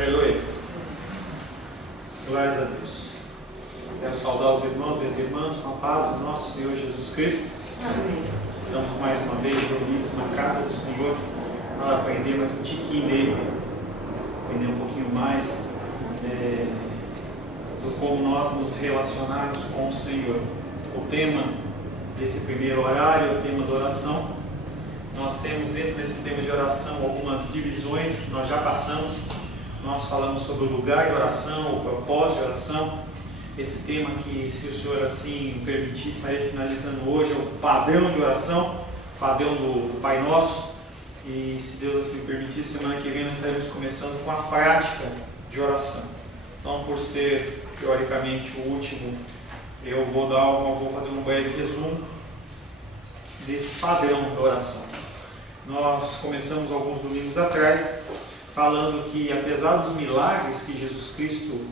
Aleluia. Glórias a Deus. Quero saudar os irmãos e as irmãs com a paz do nosso Senhor Jesus Cristo. Amém. Estamos mais uma vez reunidos na casa do Senhor para aprender mais um tiquinho dele, aprender um pouquinho mais do como nós nos relacionarmos com o Senhor. O tema desse primeiro horário é o tema da oração. Nós temos dentro desse tema de oração algumas divisões que nós já passamos. Nós falamos sobre o lugar de oração, o propósito de oração. Esse tema que, se o Senhor assim permitir, estarei finalizando hoje, é o padrão de oração, padrão do Pai Nosso. E se Deus assim permitir, semana que vem nós estaremos começando com a prática de oração. Então, por ser teoricamente o último, eu vou fazer um breve resumo desse padrão da oração. Nós começamos alguns domingos atrás falando que, apesar dos milagres que Jesus Cristo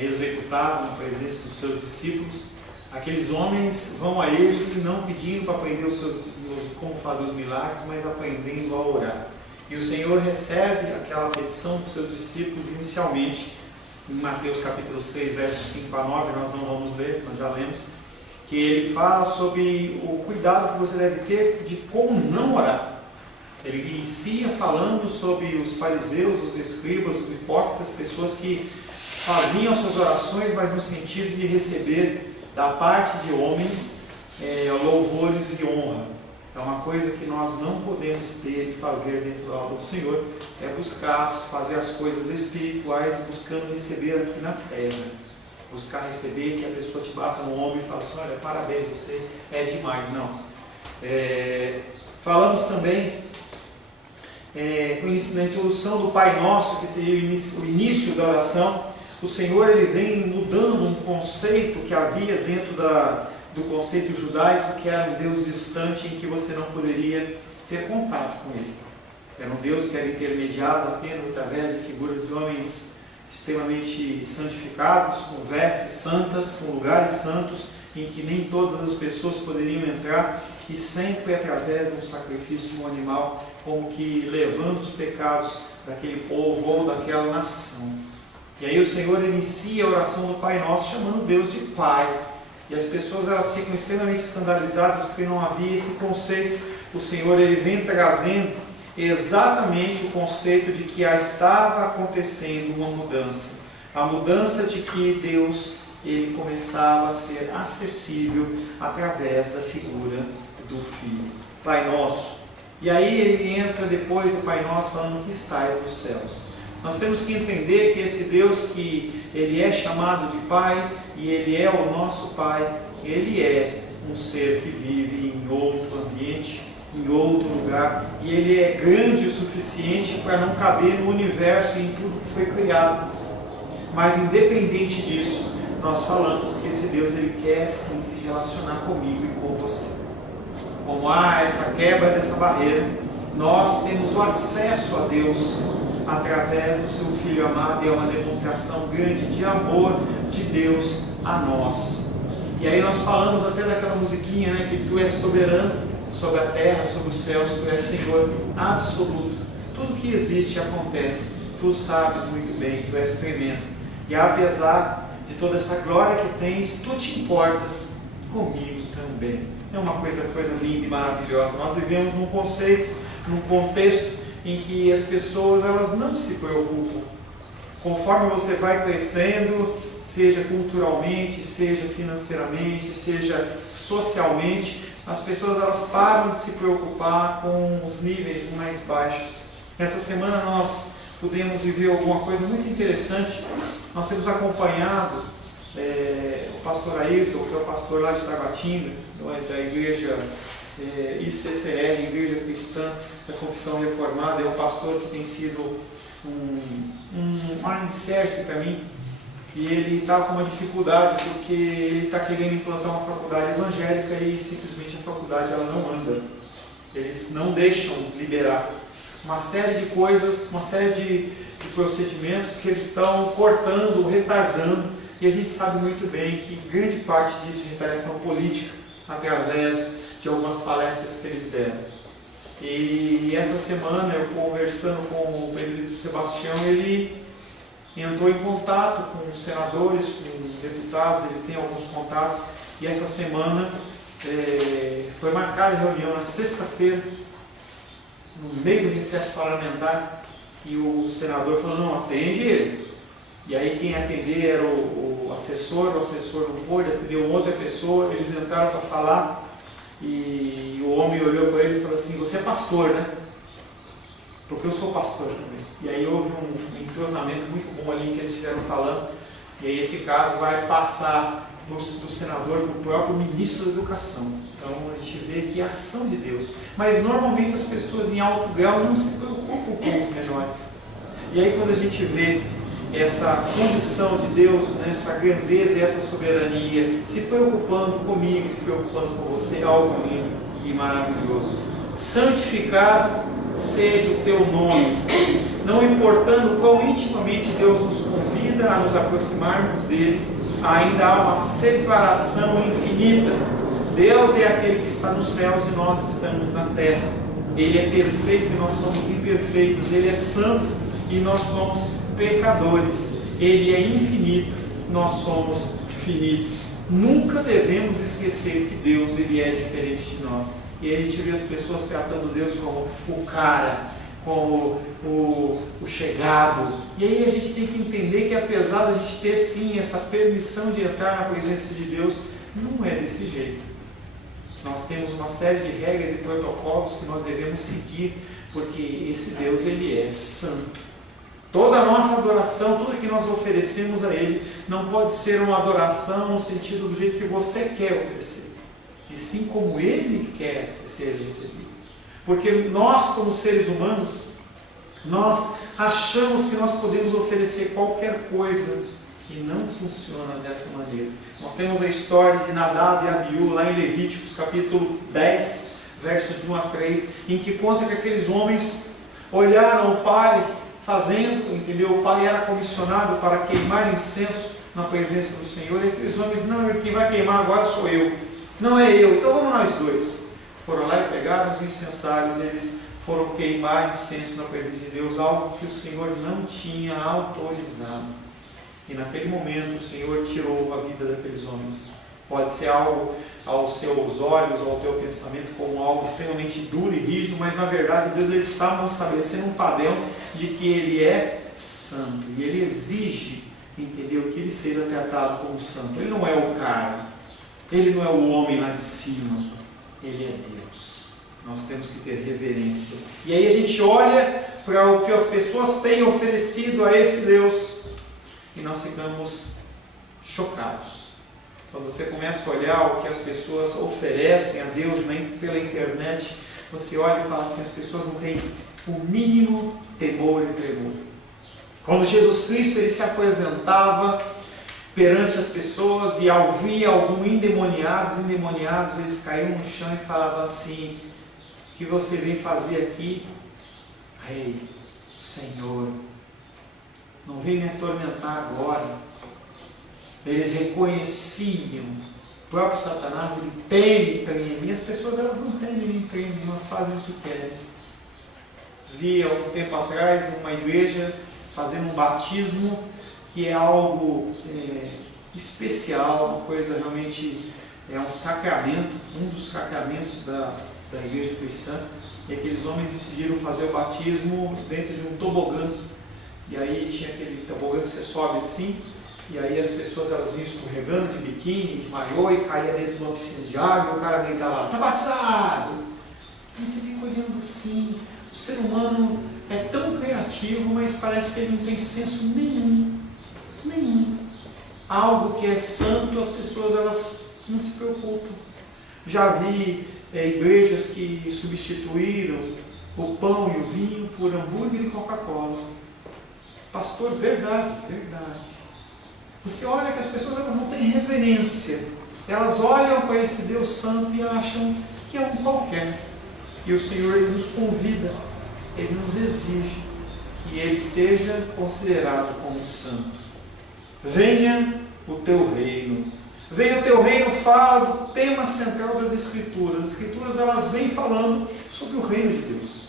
executava na presença dos seus discípulos, aqueles homens vão a Ele não pedindo para aprender como fazer os milagres, mas aprendendo a orar. E o Senhor recebe aquela petição dos seus discípulos inicialmente, em Mateus capítulo 6, versos 5 a 9, nós não vamos ler, nós já lemos, que Ele fala sobre o cuidado que você deve ter de como não orar. Ele inicia falando sobre os fariseus, os escribas, os hipócritas, pessoas que faziam suas orações, mas no sentido de receber da parte de homens louvores e honra. É uma coisa que nós não podemos ter e fazer dentro da obra do Senhor, é buscar fazer as coisas espirituais buscando receber aqui na terra. Buscar receber, que a pessoa te bata no ombro e fala assim: olha, parabéns, você é demais. Não. Falamos também na introdução do Pai Nosso, que seria o início da oração. O Senhor ele vem mudando um conceito que havia dentro do conceito judaico, que era um Deus distante em que você não poderia ter contato com Ele. Era um Deus que era intermediado apenas através de figuras de homens extremamente santificados, com vestes santas, com lugares santos, em que nem todas as pessoas poderiam entrar, e sempre através de um sacrifício de um animal, como que levando os pecados daquele povo ou daquela nação. E aí o Senhor inicia a oração do Pai Nosso chamando Deus de Pai. E as pessoas elas ficam extremamente escandalizadas porque não havia esse conceito. O Senhor ele vem trazendo exatamente o conceito de que estava acontecendo uma mudança. A mudança de que Deus ele começava a ser acessível através da figura do Filho. Pai Nosso. E aí ele entra depois do Pai Nosso falando que estais nos céus. Nós temos que entender que esse Deus que ele é chamado de Pai e ele é o nosso Pai, ele é um ser que vive em outro ambiente, em outro lugar, e ele é grande o suficiente para não caber no universo e em tudo que foi criado. Mas independente disso, nós falamos que esse Deus ele quer sim se relacionar comigo e com você. Como há essa quebra dessa barreira, nós temos o acesso a Deus através do seu Filho amado, e é uma demonstração grande de amor de Deus a nós. E aí nós falamos até daquela musiquinha, né, que tu és soberano sobre a terra, sobre os céus, tu és Senhor absoluto. Tudo que existe acontece, tu sabes muito bem, tu és tremendo. E apesar de toda essa glória que tens, tu te importas comigo também. É uma coisa linda e maravilhosa. Nós vivemos num conceito, num contexto em que as pessoas elas não se preocupam. Conforme você vai crescendo, seja culturalmente, seja financeiramente, seja socialmente, as pessoas elas param de se preocupar com os níveis mais baixos. Essa semana nós pudemos viver alguma coisa muito interessante. Nós temos acompanhado o pastor Ayrton, que é o pastor lá de Taguatinga, da igreja ICCR, Igreja Cristã da Confissão Reformada. É um pastor que tem sido um alicerce para mim, e ele está com uma dificuldade porque ele está querendo implantar uma faculdade evangélica e simplesmente a faculdade ela não anda. Eles não deixam liberar uma série de coisas, uma série de procedimentos que eles estão cortando, retardando, e a gente sabe muito bem que grande parte disso é retardação política através de algumas palestras que eles deram. E essa semana, eu conversando com o presbítero Sebastião, ele entrou em contato com os senadores, com os deputados, ele tem alguns contatos, e essa semana foi marcada a reunião na sexta-feira, no meio do recesso parlamentar, e o senador falou, não, atende ele. E aí quem atender era o assessor não pôde, atendeu outra pessoa, eles entraram para falar, e o homem olhou para ele e falou assim, você é pastor, né? Porque eu sou pastor também. E aí houve um entrosamento muito bom ali que eles estiveram falando, e aí esse caso vai passar do senador para o próprio ministro da Educação. Então a gente vê aqui a ação de Deus. Mas normalmente as pessoas em alto grau não se preocupam com os menores. E aí quando a gente vê essa condição de Deus, né, essa grandeza e essa soberania, se preocupando comigo, se preocupando com você, é algo lindo e maravilhoso. Santificado seja o teu nome. Não importando quão intimamente Deus nos convida a nos aproximarmos dele, ainda há uma separação infinita. Deus é aquele que está nos céus e nós estamos na terra. Ele é perfeito e nós somos imperfeitos. Ele é santo e nós somos pecadores. Ele é infinito, nós somos finitos. Nunca devemos esquecer que Deus ele é diferente de nós. E aí a gente vê as pessoas tratando Deus como o cara, como o chegado. E aí a gente tem que entender que apesar de a gente ter sim essa permissão de entrar na presença de Deus, não é desse jeito. Nós temos uma série de regras e protocolos que nós devemos seguir, porque esse Deus ele é santo. Toda a nossa adoração, tudo que nós oferecemos a Ele, não pode ser uma adoração no sentido do jeito que você quer oferecer, e sim como Ele quer ser recebido. Porque nós, como seres humanos, nós achamos que nós podemos oferecer qualquer coisa, e não funciona dessa maneira. Nós temos a história de Nadab e Abiú, lá em Levíticos, capítulo 10, versos de 1 a 3, em que conta que aqueles homens olharam o pai fazendo, entendeu? O pai era comissionado para queimar incenso na presença do Senhor, e aqueles homens, não, quem vai queimar agora sou eu, não é eu, então vamos nós dois. Foram lá e pegaram os incensários, eles foram queimar incenso na presença de Deus, algo que o Senhor não tinha autorizado. E naquele momento o Senhor tirou a vida daqueles homens. Pode ser algo aos seus olhos, ao teu pensamento, como algo extremamente duro e rígido, mas na verdade Deus ele está nos estabelecendo um padrão de que Ele é santo. E Ele exige, entendeu, que Ele seja tratado como santo. Ele não é o cara, Ele não é o homem lá de cima, Ele é Deus. Nós temos que ter reverência. E aí a gente olha para o que as pessoas têm oferecido a esse Deus e nós ficamos chocados. Quando você começa a olhar o que as pessoas oferecem a Deus pela internet, você olha e fala assim, as pessoas não têm o mínimo temor e tremor. Quando Jesus Cristo ele se apresentava perante as pessoas e ao vir algum endemoniados, eles caíam no chão e falavam assim, o que você vem fazer aqui? Rei, Senhor, não vem me atormentar agora. Eles reconheciam o próprio Satanás, ele teme, treme, e as pessoas elas não temem nem tremem, elas fazem o que querem. Vi há um tempo atrás uma igreja fazendo um batismo, que é algo especial, uma coisa realmente, é um sacramento, um dos sacramentos da igreja cristã, e aqueles homens decidiram fazer o batismo dentro de um tobogã, e aí tinha aquele tobogã que você sobe assim, e aí as pessoas elas vinham escorregando de biquíni, de maiô, e caía dentro de uma piscina de água, e o cara gritava, está batizado! E você fica olhando assim, o ser humano é tão criativo, mas parece que ele não tem senso nenhum. Algo que é santo, as pessoas elas não se preocupam. Já vi igrejas que substituíram o pão e o vinho por hambúrguer e Coca-Cola. Pastor, verdade. Você olha que as pessoas elas não têm reverência. Elas olham para esse Deus santo e acham que é um qualquer. E o Senhor ele nos convida, Ele nos exige que Ele seja considerado como santo. Venha o teu reino. Venha o teu reino fala do tema central das Escrituras. As Escrituras elas vêm falando sobre o reino de Deus.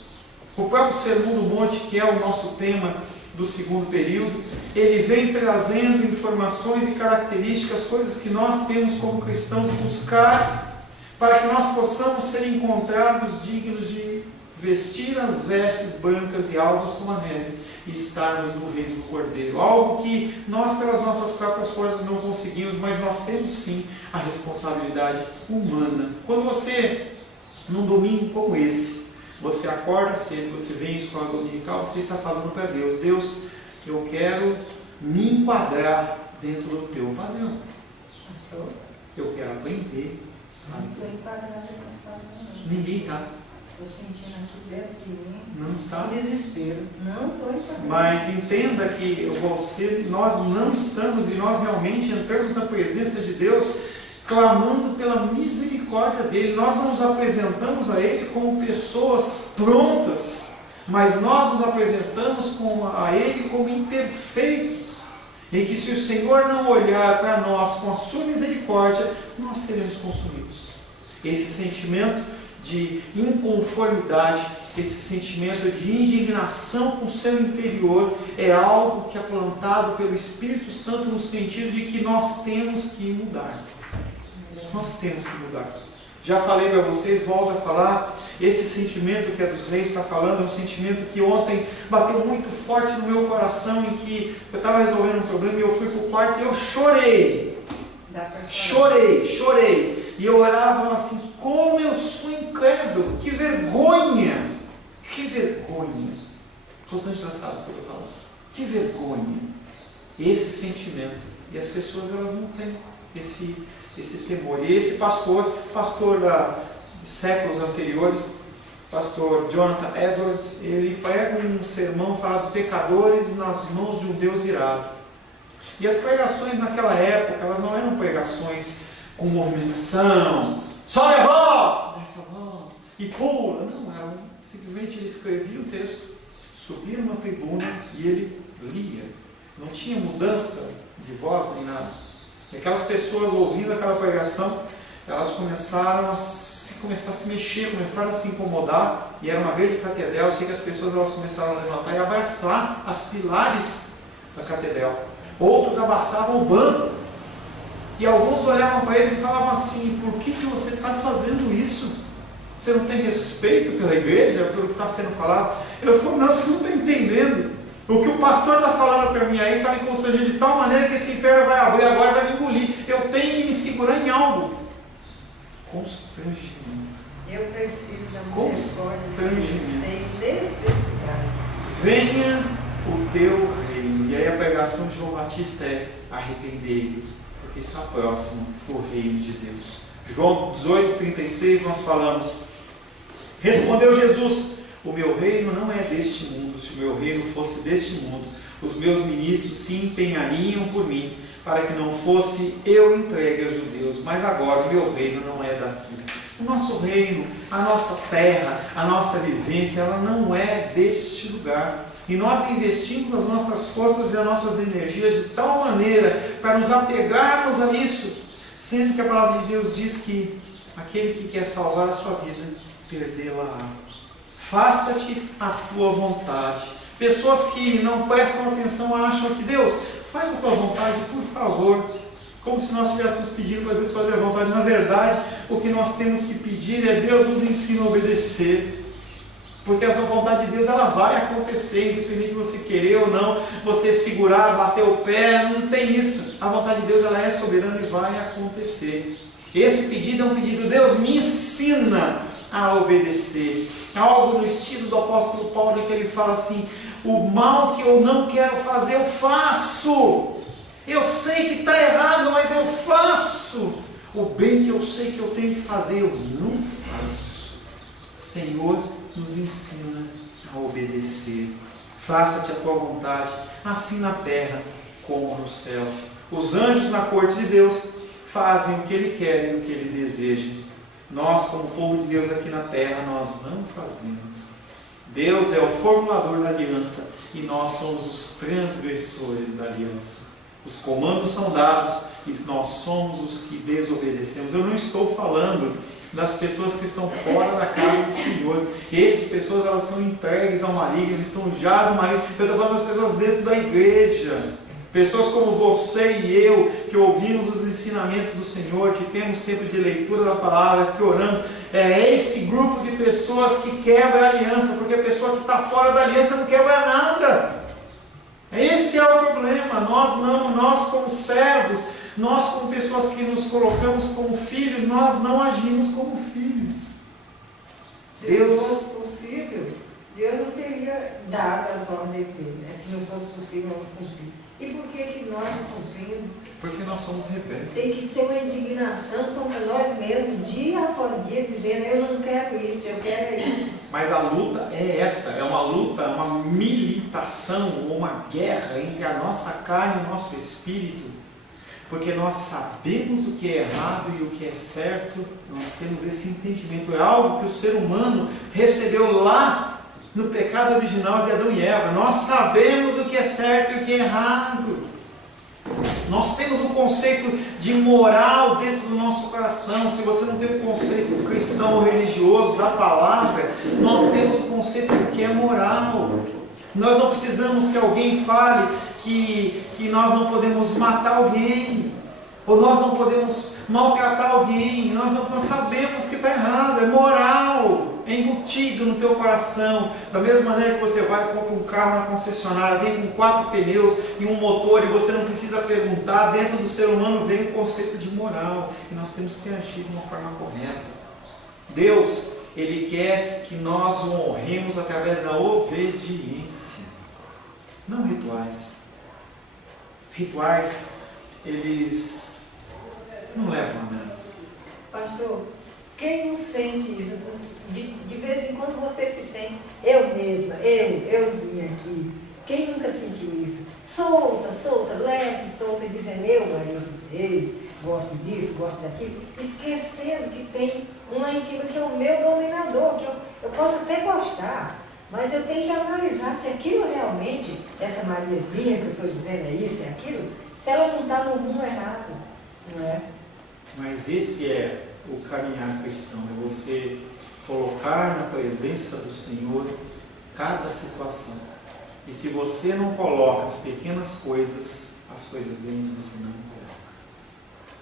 O próprio Sermão do Monte, que é o nosso tema, do segundo período, ele vem trazendo informações e características, coisas que nós temos como cristãos buscar, para que nós possamos ser encontrados dignos de vestir as vestes brancas e alvas como a neve e estarmos no reino do Cordeiro. Algo que nós, pelas nossas próprias forças, não conseguimos, mas nós temos sim a responsabilidade humana. Quando você, num domingo como esse, você acorda cedo, você vem em escola dominical, você está falando para Deus: Deus, eu quero me enquadrar dentro do teu padrão. Eu quero aprender. Não estou enquadrada nesse padrão. Ninguém está. Estou sentindo aqui dentro de mim Não está. desespero. Não estou enquadrada. Mas entenda que nós não estamos, e nós realmente entramos na presença de Deus clamando pela misericórdia dele. Nós não nos apresentamos a ele como pessoas prontas, mas nós nos apresentamos a ele como imperfeitos, em que se o Senhor não olhar para nós com a sua misericórdia, nós seremos consumidos. Esse sentimento de inconformidade, esse sentimento de indignação com o seu interior é algo que é plantado pelo Espírito Santo, no sentido de que nós temos que mudar. Nós temos que mudar. Já falei para vocês, volto a falar, esse sentimento que a dos reis está falando é um sentimento que ontem bateu muito forte no meu coração, em que eu estava resolvendo um problema e eu fui para o quarto e eu chorei. Chorei. E eu orava assim: como eu sou incrédulo, que vergonha, que vergonha. Você já sabe o que eu estou falando. Que vergonha. Esse sentimento. E as pessoas, elas não têm esse temor. E esse pastor de séculos anteriores, pastor Jonathan Edwards, ele prega um sermão falado pecadores nas mãos de um Deus irado. E as pregações naquela época, elas não eram pregações com movimentação, sobe a voz, desce a voz e pula. Não, era simplesmente ele escrevia o texto, subia numa tribuna e ele lia. Não tinha mudança de voz nem nada. E aquelas pessoas ouvindo aquela pregação, elas começaram a se mexer, começaram a se incomodar, e era uma vez de catedral. Eu sei que as pessoas, elas começaram a levantar e abraçar as pilares da catedral. Outros abraçavam o banco, e alguns olhavam para eles e falavam assim: por que você está fazendo isso? Você não tem respeito pela igreja, pelo que está sendo falado? Eu falei: não, você não está entendendo. O que o pastor está falando para mim aí está me constrangendo de tal maneira que esse inferno vai abrir agora e vai me engolir. Eu tenho que me segurar em algo. Constrangimento. Eu preciso da misericórdia de Deus. Tenho necessidade. Venha o teu reino. E aí a pregação de João Batista é: arrependei-vos, porque está próximo o reino de Deus. João 18:36 nós falamos: respondeu Jesus: o meu reino não é deste mundo. Se o meu reino fosse deste mundo, os meus ministros se empenhariam por mim, para que não fosse eu entregue aos judeus. Mas agora o meu reino não é daqui. O nosso reino, a nossa terra, a nossa vivência, ela não é deste lugar. E nós investimos as nossas forças e as nossas energias de tal maneira para nos apegarmos a isso, sendo que a palavra de Deus diz que aquele que quer salvar a sua vida, perdê-la-á. Faça-te a tua vontade. Pessoas que não prestam atenção acham que: Deus, faz a tua vontade, por favor. Como se nós estivéssemos pedindo para Deus fazer a vontade. Na verdade, o que nós temos que pedir é: Deus nos ensina a obedecer. Porque a sua vontade de Deus, ela vai acontecer, independente de você querer ou não, você segurar, bater o pé, não tem isso. A vontade de Deus, ela é soberana e vai acontecer. Esse pedido é um pedido: Deus, me ensina a obedecer. Algo no estilo do apóstolo Paulo, em que ele fala assim: o mal que eu não quero fazer, eu faço. Eu sei que está errado, mas eu faço. O bem que eu sei que eu tenho que fazer, eu não faço. Senhor, nos ensina a obedecer. Faça-te a tua vontade, assim na terra como no céu. Os anjos na corte de Deus fazem o que Ele quer e o que Ele deseja. Nós, como povo de Deus aqui na terra, nós não fazemos. Deus é o formulador da aliança e nós somos os transgressores da aliança. Os comandos são dados e nós somos os que desobedecemos. Eu não estou falando das pessoas que estão fora da casa do Senhor. Essas pessoas, elas estão entregues ao maligno, eles estão já no maligno. Eu estou falando das pessoas dentro da igreja. Pessoas como você e eu, que ouvimos os ensinamentos do Senhor, que temos tempo de leitura da palavra, que oramos. É esse grupo de pessoas que quebra a aliança, porque a pessoa que está fora da aliança não quebra nada. Esse é o problema. Nós como servos, nós como pessoas que nos colocamos como filhos, nós não agimos como filhos. Se fosse possível, Deus não teria dado as ordens dele, né? Se não fosse possível não cumprir. E por que nós não cumprimos? Porque nós somos rebeldes. Tem que ser uma indignação contra nós mesmos, dia após dia, dizendo: eu não quero isso, eu quero isso. Mas a luta é essa, é uma luta, uma militação, uma guerra entre a nossa carne e o nosso espírito. Porque nós sabemos o que é errado e o que é certo, nós temos esse entendimento. É algo que o ser humano recebeu lá no pecado original de Adão e Eva. Nós sabemos o que é certo e o que é errado. Nós temos um conceito de moral dentro do nosso coração. Se você não tem um conceito cristão ou religioso da palavra, nós temos o conceito do que é moral. Nós não precisamos que alguém fale que nós não podemos matar alguém, ou nós não podemos maltratar alguém. Nós sabemos que está errado, é moral. É embutido no teu coração. Da mesma maneira que você vai e compra um carro na concessionária, vem com 4 pneus e um motor, e você não precisa perguntar, dentro do ser humano vem o conceito de moral, e nós temos que agir de uma forma correta. Deus, Ele quer que nós o honremos através da obediência, não rituais. Rituais, eles não levam a nada. Pastor, quem não sente isso? De vez em quando você se sente, eu mesma, euzinha aqui. Quem nunca sentiu isso? Solta, leve, solta, dizendo: eu, Maria dos Reis, gosto disso, gosto daquilo, esquecendo que tem um lá em cima que é o meu dominador, que eu posso até gostar, mas eu tenho que analisar se aquilo realmente, essa Mariazinha que eu estou dizendo é isso, é aquilo, se ela não está no rumo errado, não é? Mas esse é o caminhar cristão, é você colocar na presença do Senhor cada situação. E se você não coloca as pequenas coisas, as coisas grandes você não coloca.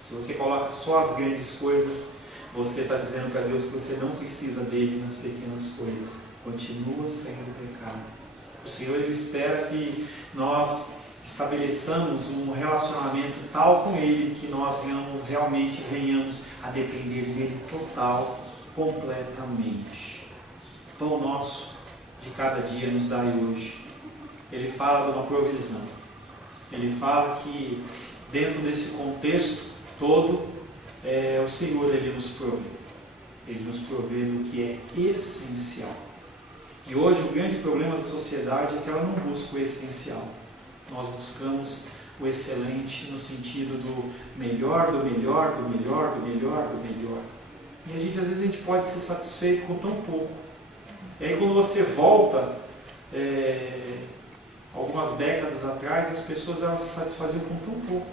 Se você coloca só as grandes coisas, você está dizendo para Deus que você não precisa dele nas pequenas coisas. Continua sendo pecado. O Senhor, Ele espera que nós estabeleçamos um relacionamento tal com Ele que nós realmente venhamos a depender dele completamente. Pão nosso de cada dia nos dai hoje. Ele fala de uma provisão. Ele fala que dentro desse contexto todo, o Senhor, Ele nos provê. Ele nos provê do que é essencial. E hoje o grande problema da sociedade é que ela não busca o essencial. Nós buscamos o excelente no sentido do melhor, do melhor, do melhor, do melhor, do melhor. E às vezes a gente pode ser satisfeito com tão pouco. E aí quando você volta, algumas décadas atrás, as pessoas elas se satisfaziam com tão pouco.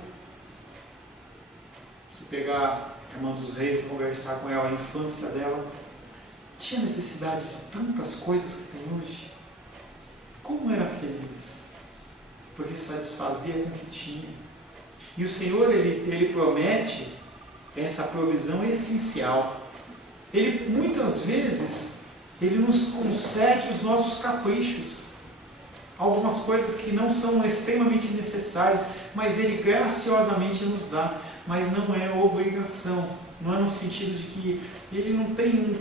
Se pegar a irmã dos Reis e conversar com ela, a infância dela, tinha necessidade de tantas coisas que tem hoje. Como era feliz? Porque se satisfazia com o que tinha. E o Senhor, Ele promete essa provisão essencial. Ele, muitas vezes, Ele nos concede os nossos caprichos. Algumas coisas que não são extremamente necessárias, mas Ele graciosamente nos dá. Mas não é obrigação. Não é no sentido de que Ele não tem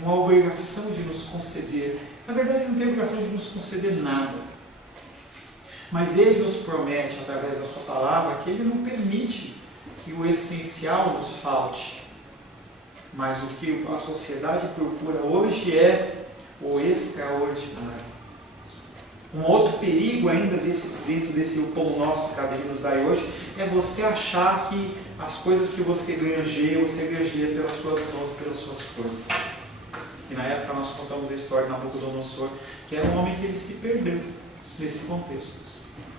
uma obrigação de nos conceder. Na verdade, Ele não tem obrigação de nos conceder nada. Mas Ele nos promete, através da Sua palavra, que Ele não permite que o essencial nos falte. Mas o que a sociedade procura hoje é o extraordinário. Um outro perigo ainda dentro desse pão nosso que cada dia nos dá hoje, é você achar que as coisas que você granjeia pelas suas mãos, pelas suas forças. E na época nós contamos a história de Nabucodonosor, que era um homem que ele se perdeu nesse contexto.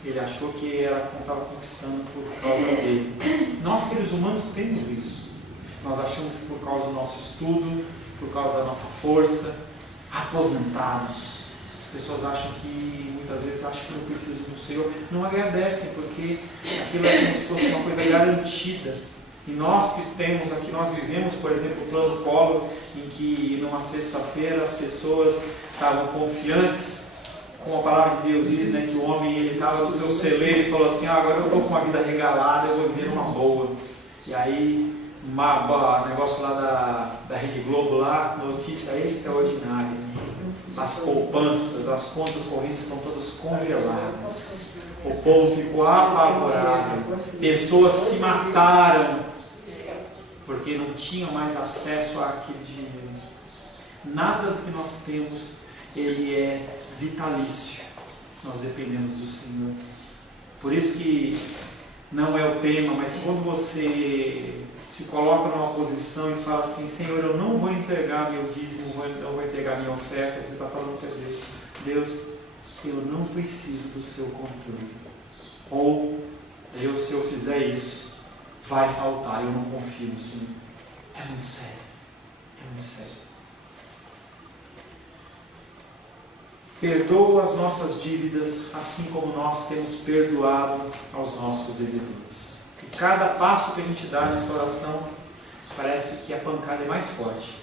Ele achou que estava conquistando por causa dele. Nós, seres humanos, temos isso. Nós achamos que por causa do nosso estudo, por causa da nossa força, aposentados. As pessoas acham que, muitas vezes, acham que não precisam do Senhor. Não agradecem, porque aquilo é como se fosse uma coisa garantida. E nós que temos aqui, nós vivemos, por exemplo, o plano Collor, em que numa sexta-feira as pessoas estavam confiantes, como a palavra de Deus diz, né, que o homem ele estava no seu celeiro e falou assim, agora eu estou com uma vida regalada, eu vou viver uma boa. E aí, negócio lá da Rede Globo, lá, notícia extraordinária. As poupanças, as contas correntes estão todas congeladas. O povo ficou apavorado. Pessoas se mataram porque não tinham mais acesso àquele dinheiro. Nada do que nós temos, ele é vitalício. Nós dependemos do Senhor. Por isso que não é o tema, mas quando você se coloca numa posição e fala assim, Senhor, eu não vou entregar meu dízimo, não vou entregar minha oferta, você está falando para Deus, Deus, eu não preciso do seu controle. Ou, Deus, se eu fizer isso, vai faltar, eu não confio no Senhor. É muito sério. É muito sério. Perdoa as nossas dívidas, assim como nós temos perdoado aos nossos devedores. E cada passo que a gente dá nessa oração, parece que a pancada é mais forte.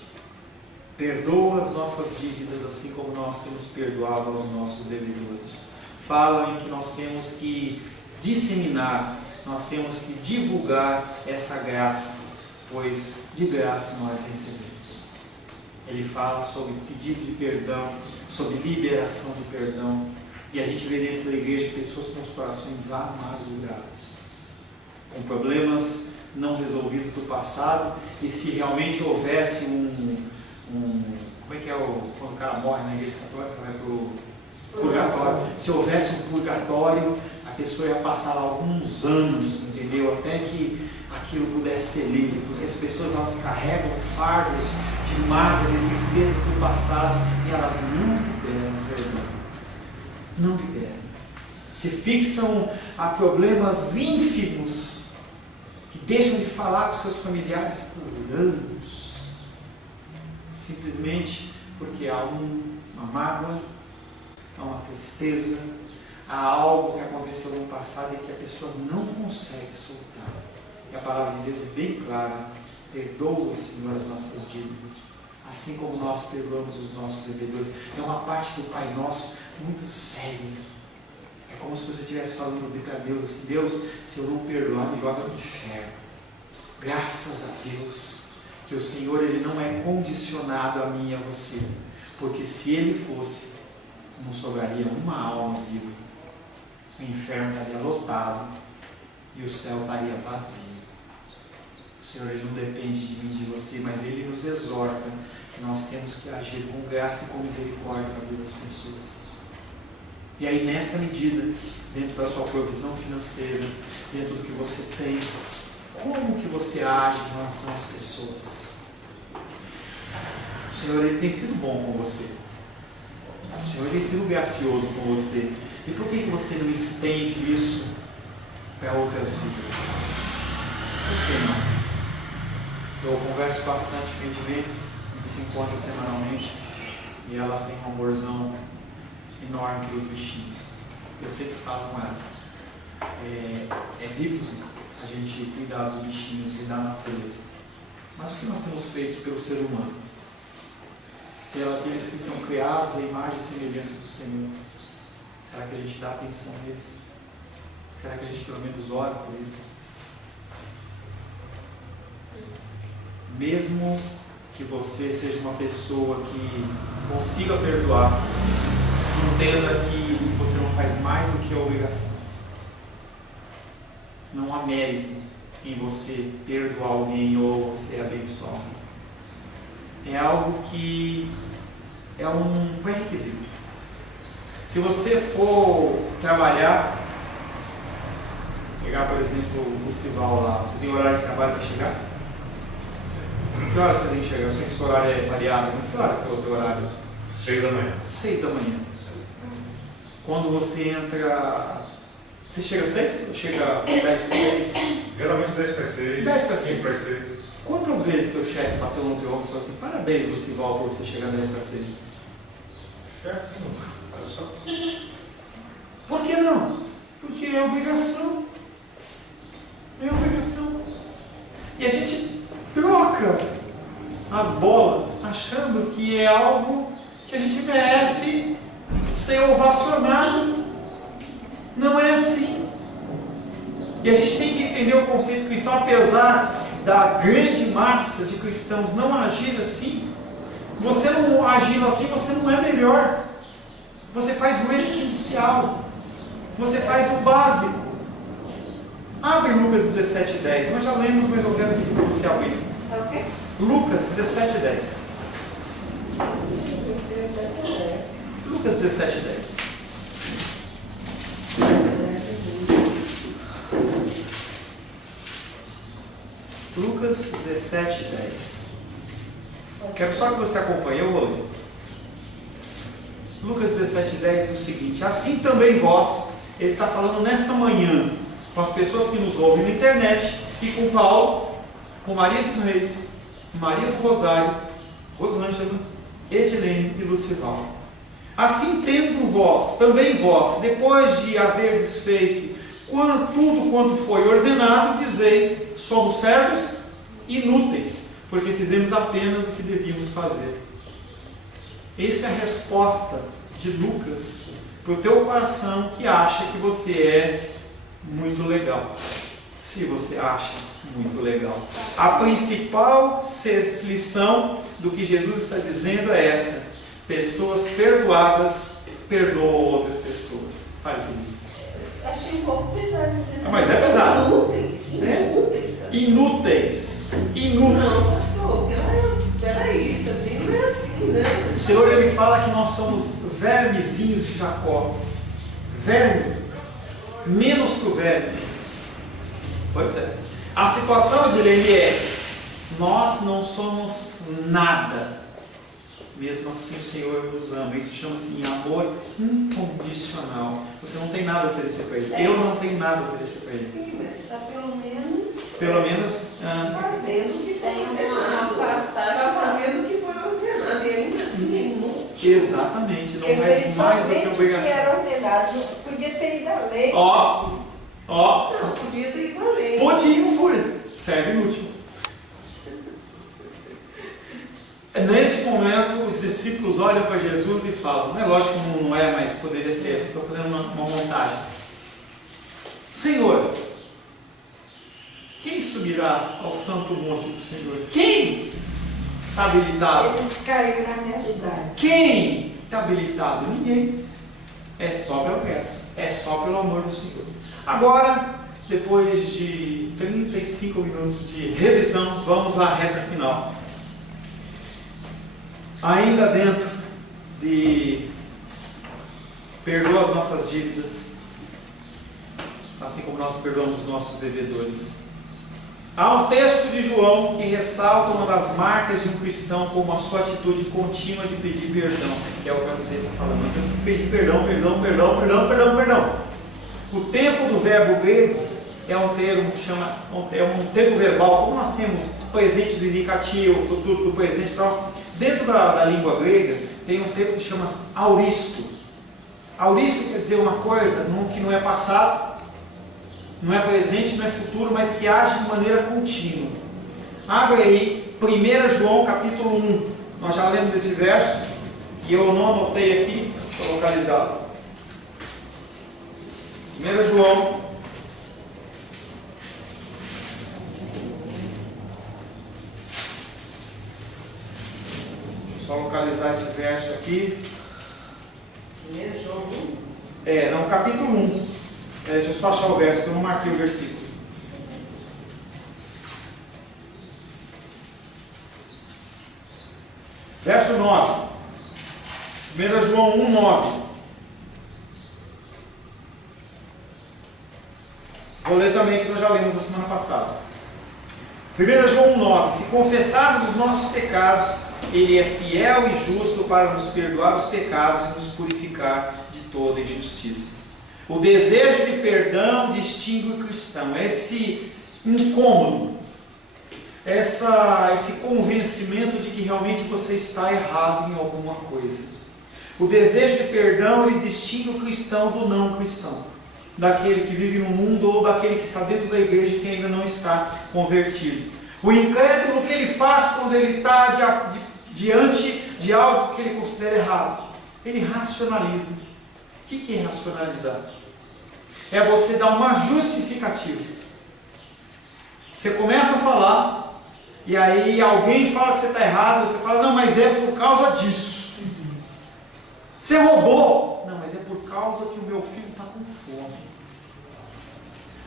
Perdoa as nossas dívidas, assim como nós temos perdoado aos nossos devedores. Fala em que nós temos que disseminar, nós temos que divulgar essa graça, pois de graça nós recebemos. Ele fala sobre pedido de perdão, sobre liberação do perdão, e a gente vê dentro da igreja pessoas com os corações amargurados, com problemas não resolvidos do passado, e se realmente houvesse como é que é quando o cara morre na igreja católica, vai para o purgatório, se houvesse um purgatório, a pessoa ia passar lá alguns anos, entendeu? Até que aquilo pudesse ser livre, porque as pessoas elas carregam fardos de mágoas e tristezas do passado e elas não liberam perdão. Não liberam. Se fixam a problemas ínfimos que deixam de falar com seus familiares por anos, simplesmente porque há uma mágoa, há uma tristeza, há algo que aconteceu no passado e que a pessoa não consegue soltar. E a palavra de Deus é bem clara: perdoa, Senhor, as nossas dívidas, assim como nós perdoamos os nossos devedores. É uma parte do Pai Nosso muito séria. É como se você estivesse falando para Deus assim: Deus, se eu não perdoar, me joga no inferno. Graças a Deus que o Senhor ele não é condicionado a mim e a você, porque se Ele fosse, não sobraria uma alma viva. O inferno estaria lotado e o céu estaria vazio. O Senhor ele não depende de mim e de você, mas Ele nos exorta que nós temos que agir com graça e com misericórdia na vida das pessoas. E aí, nessa medida, dentro da sua provisão financeira, dentro do que você tem, como que você age em relação às pessoas? O Senhor ele tem sido bom com você. O Senhor tem sido gracioso com você. E por que você não estende isso para outras vidas? Por que não? Eu converso bastante com a Edmê, a gente se encontra semanalmente, e ela tem um amorzão enorme pelos bichinhos. Eu sempre falo com ela, é bíblico a gente cuidar dos bichinhos e da natureza. Mas o que nós temos feito pelo ser humano? Pelos que são criados à imagem e semelhança do Senhor. Será que a gente dá atenção a eles? Será que a gente pelo menos ora por eles? Mesmo que você seja uma pessoa que consiga perdoar, entenda que você não faz mais do que a obrigação. Não há mérito em você perdoar alguém ou você abençoar alguém. É algo que é um pré-requisito. Se você for trabalhar, pegar por exemplo o Gustival lá, você tem horário de trabalho para chegar? Que hora você tem que chegar? Eu sei que seu horário é variável, mas que hora que é o teu horário? 6 da manhã. 6 da manhã. Quando você entra... Você chega às 6 ou chega às 10 para 6? Geralmente 10 para 6. 10 para 5 para 6. 6. Quantas vezes teu chefe bateu no teu ombro e falou assim: parabéns, Lucival, por você chegar 10 para 6? Chefe nunca. Por que não? Porque é obrigação. É obrigação. E a gente troca as bolas achando que é algo que a gente merece ser ovacionado. Não é assim. E a gente tem que entender o conceito cristão, apesar da grande massa de cristãos não agir assim. Você não agindo assim, você não é melhor. Você faz o essencial. Você faz o básico. Abre Lucas 17:10. Nós já lemos, mas eu quero pedir para você abrir. Ok? Lucas 17:10. Lucas 17:10. Lucas 17:10. Quero só que você acompanhe, eu vou ler. Lucas 17:10 diz o seguinte: assim também vós, ele está falando nesta manhã com as pessoas que nos ouvem na internet, e com Paulo, com Maria dos Reis, Maria do Rosário, Rosângela, Edilene e Lucival. Assim tendo vós, também vós, depois de haverdes feito tudo quanto foi ordenado, dizei: somos servos inúteis, porque fizemos apenas o que devíamos fazer. Essa é a resposta de Lucas para o teu coração que acha que você é muito legal. Se você acha muito legal. A principal lição do que Jesus está dizendo é essa: pessoas perdoadas perdoam outras pessoas. Fale comigo. Achei um pouco pesado dizer. Mas é pesado. Inúteis. Inúteis. Inúteis. Inúteis. Não, pastor, peraí, também não é assim, né? O Senhor, ele fala que nós somos vermezinhos de Jacó. Verme. Menos que o verme. Pois é. A situação de Lene é: nós não somos nada. Mesmo assim o Senhor nos ama. Isso chama-se amor incondicional. Você não tem nada a oferecer para Ele. Eu não tenho nada a oferecer para Ele. Sim, mas você está pelo menos fazendo o que foi ordenado. Está fazendo o que foi ordenado. E ainda assim é inútil. Exatamente. Não faz mais do que obrigação. Que era ordenado. Podia ter ido além. Ó. Não, podia ter ido além. Podia, não foi. Serve inútil. Nesse momento, os discípulos olham para Jesus e falam: é lógico que não é, mas poderia ser, eu estou fazendo uma montagem. Senhor, quem subirá ao santo monte do Senhor? Quem está habilitado? Eles caíram na realidade. Quem está habilitado? Ninguém. É só pela graça, é só pelo amor do Senhor. Agora, depois de 35 minutos de revisão, vamos à reta final. Ainda dentro de perdoa as nossas dívidas, assim como nós perdoamos os nossos devedores. Há um texto de João que ressalta uma das marcas de um cristão como a sua atitude contínua de pedir perdão, que é o que o texto está falando. Nós temos que pedir perdão. O tempo do verbo grego é um termo que chama, é um tempo verbal, como nós temos presente do indicativo, futuro do presente e tal. Dentro da língua grega tem um termo que chama auristo. Auristo quer dizer uma coisa que não é passado, não é presente, não é futuro, mas que age de maneira contínua. Abre aí 1 João capítulo 1. Nós já lemos esse verso e eu não anotei aqui para localizá-lo. 1 João só localizar esse verso aqui. 1 João 1. Capítulo 1. Deixa eu só achar o verso, porque eu não marquei o versículo. Verso 9. 1 João 1, 9. Vou ler também que nós já lemos na semana passada. 1 João 1, 9. Se confessarmos os nossos pecados, Ele é fiel e justo para nos perdoar os pecados e nos purificar de toda injustiça. O desejo de perdão distingue o cristão. Esse incômodo. esse convencimento de que realmente você está errado em alguma coisa. O desejo de perdão, ele distingue o cristão do não cristão, daquele que vive no mundo ou daquele que está dentro da igreja e que ainda não está convertido. O incrédulo, o que ele faz quando ele está diante de algo que ele considera errado? Ele racionaliza. O que é racionalizar? É você dar uma justificativa. Você começa a falar, e aí alguém fala que você está errado, você fala, não, mas é por causa disso. Você roubou? Não, mas é por causa que o meu filho está com fome.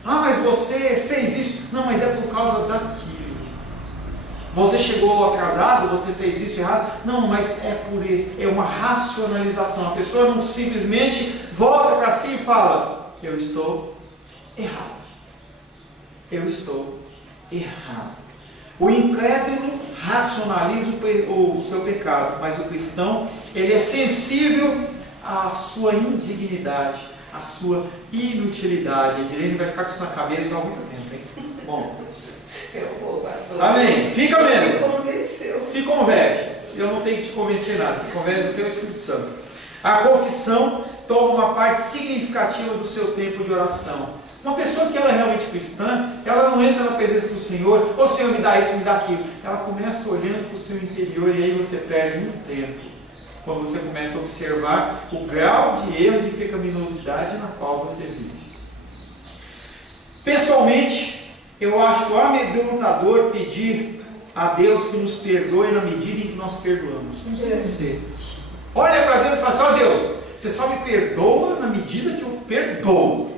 Ah, mas você fez isso? Não, mas é por causa daquilo. Você chegou atrasado, você fez isso errado? Não, mas é por isso. É uma racionalização. A pessoa não simplesmente volta para si e fala, eu estou errado. Eu estou errado. O incrédulo racionaliza o seu pecado, mas o cristão, ele é sensível à sua indignidade, à sua inutilidade. A Edilene vai ficar com isso na cabeça há muito tempo, hein? Bom, eu vou, pastor. Amém. Fica mesmo. Me convenceu. Se converte. Eu não tenho que te convencer nada. Converte o seu Espírito Santo. A confissão toma uma parte significativa do seu tempo de oração. Uma pessoa que ela é realmente cristã, ela não entra na presença do Senhor, ô Senhor, me dá isso, me dá aquilo. Ela começa olhando para o seu interior e aí você perde muito tempo. Quando você começa a observar o grau de erro, de pecaminosidade na qual você vive. Pessoalmente, eu acho amedrontador pedir a Deus que nos perdoe na medida em que nós perdoamos. Não deve ser. Olha para Deus e fala assim, ó Deus, você só me perdoa na medida que eu perdoo.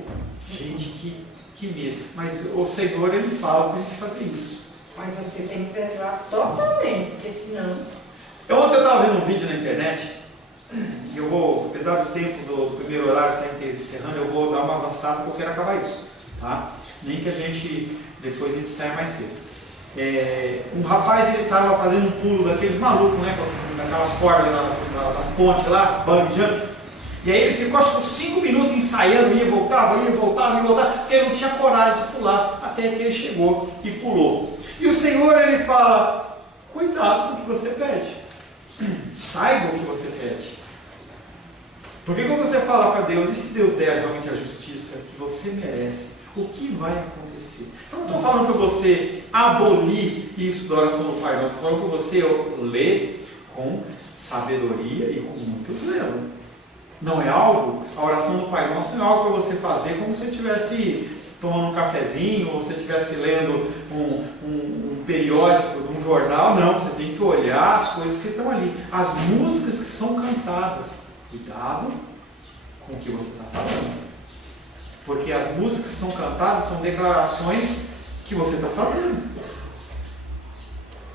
Gente, que medo. Mas o Senhor, Ele fala para a gente fazer isso. Mas você tem que perdoar totalmente, porque senão... Ontem eu estava vendo um vídeo na internet, e eu vou, apesar do tempo do primeiro horário estar encerrando, eu vou dar uma avançada porque eu quero acabar isso. Tá? Nem que depois a gente saia mais cedo. Um rapaz, ele estava fazendo um pulo daqueles malucos, né? Daquelas cordas nas pontes lá, bungee jump. E aí ele ficou acho que uns 5 minutos ensaiando, ia, voltava, porque ele não tinha coragem de pular, até que ele chegou e pulou. E o Senhor, Ele fala, cuidado com o que você pede, saiba o que você pede. Porque quando você fala para Deus, e se Deus der realmente a justiça que você merece, o que vai acontecer? Eu não estou falando para você abolir isso da oração do Pai Nosso, estou falando para você ler com sabedoria e com muito zelo. Não é algo, a oração do Pai Nosso não é algo para você fazer como se você estivesse tomando um cafezinho, ou se você estivesse lendo um periódico, um jornal. Não, você tem que olhar as coisas que estão ali, as músicas que são cantadas. Cuidado com o que você está falando, porque as músicas que são cantadas são declarações que você está fazendo.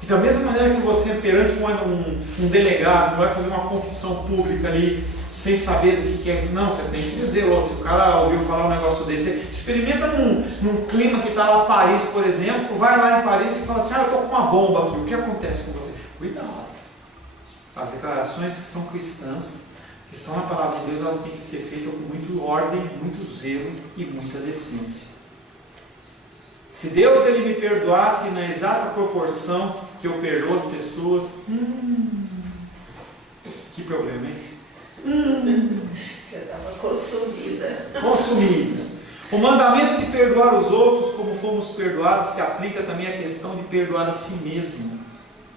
E da mesma maneira que você, perante um delegado, não vai fazer uma confissão pública ali, sem saber do que é. Não, você tem que dizer, se o cara ouviu falar um negócio desse, experimenta num clima que está lá em Paris, por exemplo, vai lá em Paris e fala assim, eu estou com uma bomba aqui, o que acontece com você? Cuidado. As declarações que são cristãs, que estão na palavra de Deus, elas têm que ser feitas com muita ordem, muito zelo e muita decência. Se Deus ele me perdoasse na exata proporção que eu perdoo as pessoas, que problema, hein? Já estava consumida. O mandamento de perdoar os outros como fomos perdoados se aplica também à questão de perdoar a si mesmo.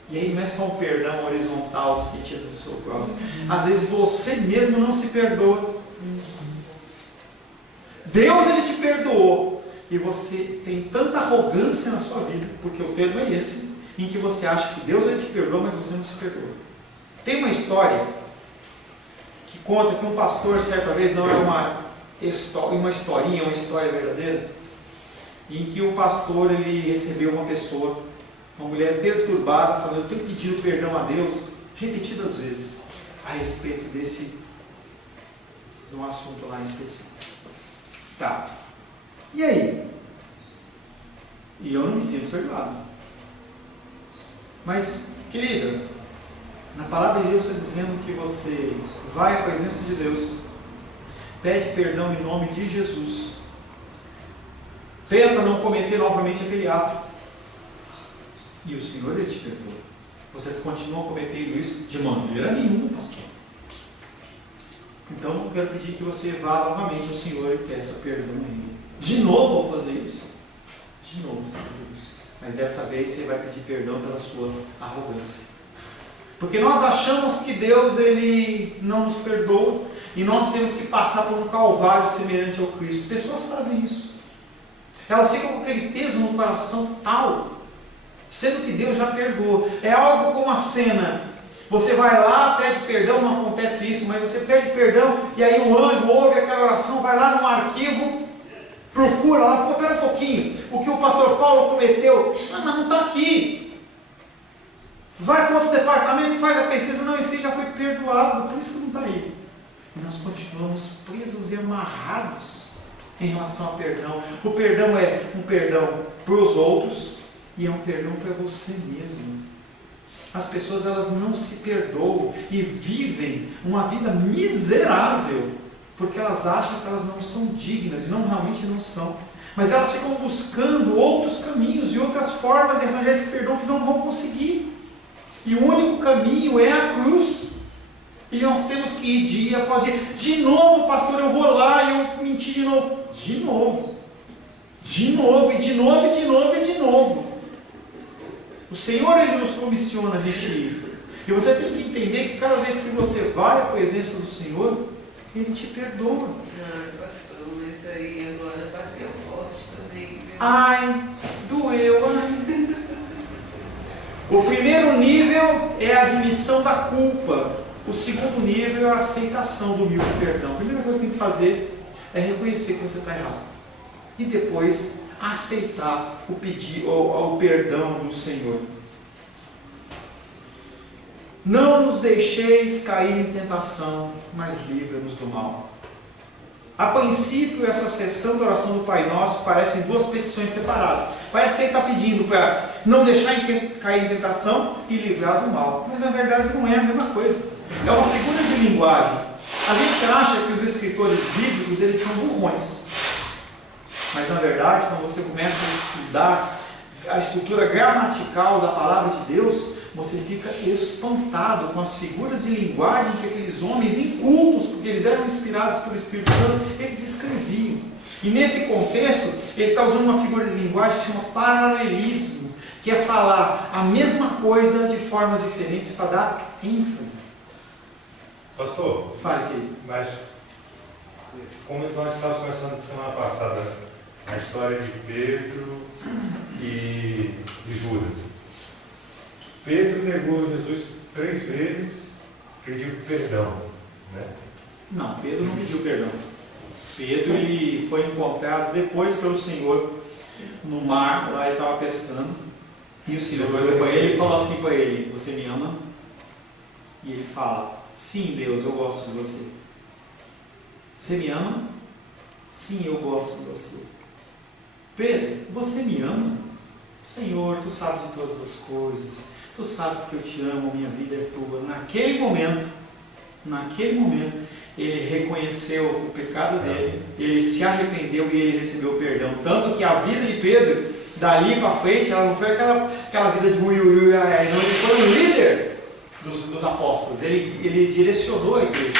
E aí não é só um perdão horizontal no sentido do seu próximo. Às vezes você mesmo não se perdoa. Deus ele te perdoou. E você tem tanta arrogância na sua vida, porque o termo é esse, em que você acha que Deus ele te perdoa, mas você não se perdoa. Tem uma história que conta que um pastor, certa vez, não é uma historinha, uma história verdadeira, em que o pastor ele recebeu uma pessoa, uma mulher perturbada, falando, eu tenho pedido perdão a Deus repetidas vezes a respeito de um assunto lá em específico. Tá. E aí? E eu não me sinto perdoado. Mas, querida, na palavra de Deus está dizendo que você vai à presença de Deus, pede perdão em nome de Jesus, tenta não cometer novamente aquele ato, E o Senhor, Ele te perdoa. Você continua cometendo isso? De maneira nenhuma, pastor. Então, eu quero pedir que você vá novamente ao Senhor e peça perdão a Ele. De novo vou fazer isso. De novo você vai fazer isso. Mas dessa vez você vai pedir perdão pela sua arrogância. Porque nós achamos que Deus, Ele não nos perdoa e nós temos que passar por um calvário semelhante ao Cristo. Pessoas fazem isso. Elas ficam com aquele peso no coração tal, sendo que Deus já perdoou. É algo como a cena. Você vai lá, pede perdão, não acontece isso, mas você pede perdão e aí o anjo ouve aquela oração, vai lá no arquivo, procura lá, pô, pera um pouquinho, o que o pastor Paulo cometeu, mas não está aqui. Vai para outro departamento, faz a pesquisa, não, esse já foi perdoado, por isso que não está aí. E nós continuamos presos e amarrados em relação ao perdão. O perdão é um perdão para os outros e é um perdão para você mesmo. As pessoas, elas não se perdoam e vivem uma vida miserável porque elas acham que elas não são dignas e realmente não são. Mas elas ficam buscando outros caminhos e outras formas de arranjar esse perdão que não vão conseguir. E o único caminho é a cruz. E nós temos que ir dia após dia. De novo, pastor, eu vou lá e eu menti de novo. De novo. De novo, e de novo, e de novo, e de novo. O Senhor, Ele nos comissiona a gente ir. E você tem que entender que cada vez que você vai à presença do Senhor, Ele te perdoa. Pastor, mas aí agora bateu forte também. Ai, doeu, ai. O primeiro nível é a admissão da culpa. O segundo nível é a aceitação do humilde perdão. A primeira coisa que tem que fazer é reconhecer que você está errado. E depois aceitar o pedido, o perdão do Senhor. Não nos deixeis cair em tentação, mas livra-nos do mal. A princípio, essa sessão da oração do Pai Nosso parecem duas petições separadas. Parece que ele está pedindo para não deixar cair em tentação e livrar do mal. Mas na verdade não é a mesma coisa. É uma figura de linguagem. A gente acha que os escritores bíblicos, eles são burrões. Mas na verdade, quando você começa a estudar a estrutura gramatical da palavra de Deus, você fica espantado com as figuras de linguagem que aqueles homens incultos, porque eles eram inspirados pelo Espírito Santo, eles escreviam. E nesse contexto, ele está usando uma figura de linguagem que chama paralelismo, que é falar a mesma coisa de formas diferentes para dar ênfase. Pastor, Fale, querido. mas como nós estávamos conversando semana passada, a história de Pedro e de Judas. Pedro negou Jesus 3 vezes, pediu perdão, né? Não, Pedro não pediu perdão. Pedro, ele foi encontrado depois pelo Senhor no mar, lá ele estava pescando, e o Senhor olhou para ele e falou assim para ele: você me ama? E ele fala: sim, Deus, eu gosto de você. Você me ama? Sim, eu gosto de você. Pedro, você me ama? Senhor, tu sabes de todas as coisas, tu sabes que eu te amo, minha vida é tua. Naquele momento, ele reconheceu o pecado dele, ele se arrependeu e ele recebeu perdão. Tanto que a vida de Pedro, dali para frente, ela não foi aquela vida de ui, não, ele foi o líder dos apóstolos, ele direcionou a igreja.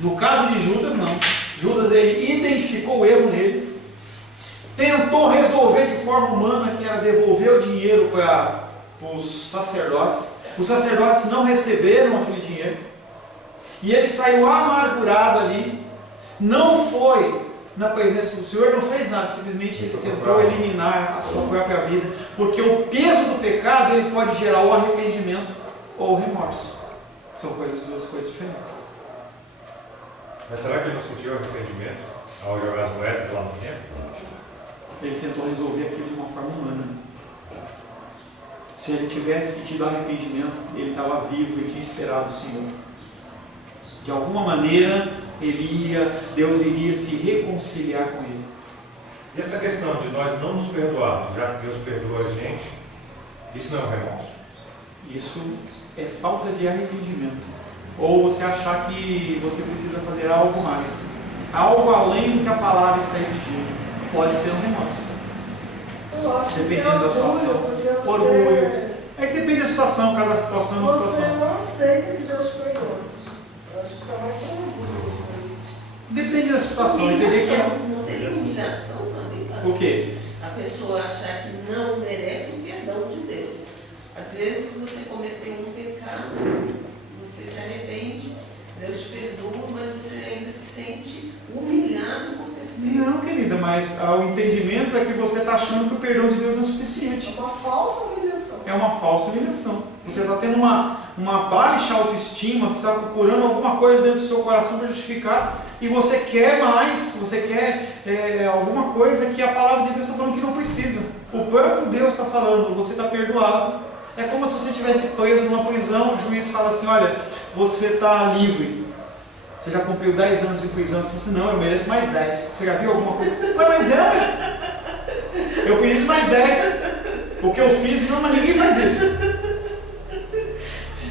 No caso de Judas, não. Judas, ele identificou o erro nele, tentou resolver de forma humana, que era devolver o dinheiro para os sacerdotes. Os sacerdotes não receberam aquele dinheiro. E ele saiu amargurado ali. Não foi na presença do Senhor, não fez nada. Simplesmente ele tentou eliminar a sua própria vida. Porque o peso do pecado, ele pode gerar o arrependimento ou o remorso. São duas coisas diferentes. Mas será que ele não sentiu arrependimento ao jogar as moedas lá no templo? Ele tentou resolver aquilo de uma forma humana. Se ele tivesse sentido arrependimento, ele estava vivo, ele tinha esperado o Senhor. De alguma maneira, Deus iria se reconciliar com ele. E essa questão de nós não nos perdoarmos, já que Deus perdoa a gente, isso não é um remorso? Isso é falta de arrependimento. Ou você achar que você precisa fazer algo mais, algo além do que a palavra está exigindo. Pode ser um remorso. Eu acho que dependendo da isso é situação. orgulho, porque Orgulho. É que depende da situação, cada situação é uma Você situação. não aceita que Deus te perdoa. Eu acho que está mais tranquilo isso aí. Depende da situação. Entender que... Não seria humilhação também, pastor? O quê? A pessoa achar que não merece o perdão de Deus. Às vezes você cometeu um pecado, você se arrepende, Deus te perdoa, mas você ainda se sente humilhado por ter feito. Não, querida, mas o entendimento é que você está achando que o perdão de Deus não é É suficiente. uma falsa humilhação. É uma falsa humilhação. Você está tendo uma baixa autoestima, você está procurando alguma coisa dentro do seu coração para justificar e você quer mais, você quer alguma coisa que a palavra de Deus está falando que não precisa. O próprio Deus está falando, você está perdoado. É como se você estivesse preso numa prisão, o juiz fala assim, olha, você está livre. Você já cumpriu 10 anos de prisão. Você fala assim, não, eu mereço mais 10. Você já viu alguma coisa? Mas eu preciso mais 10. O que eu fiz, não, mas ninguém faz isso.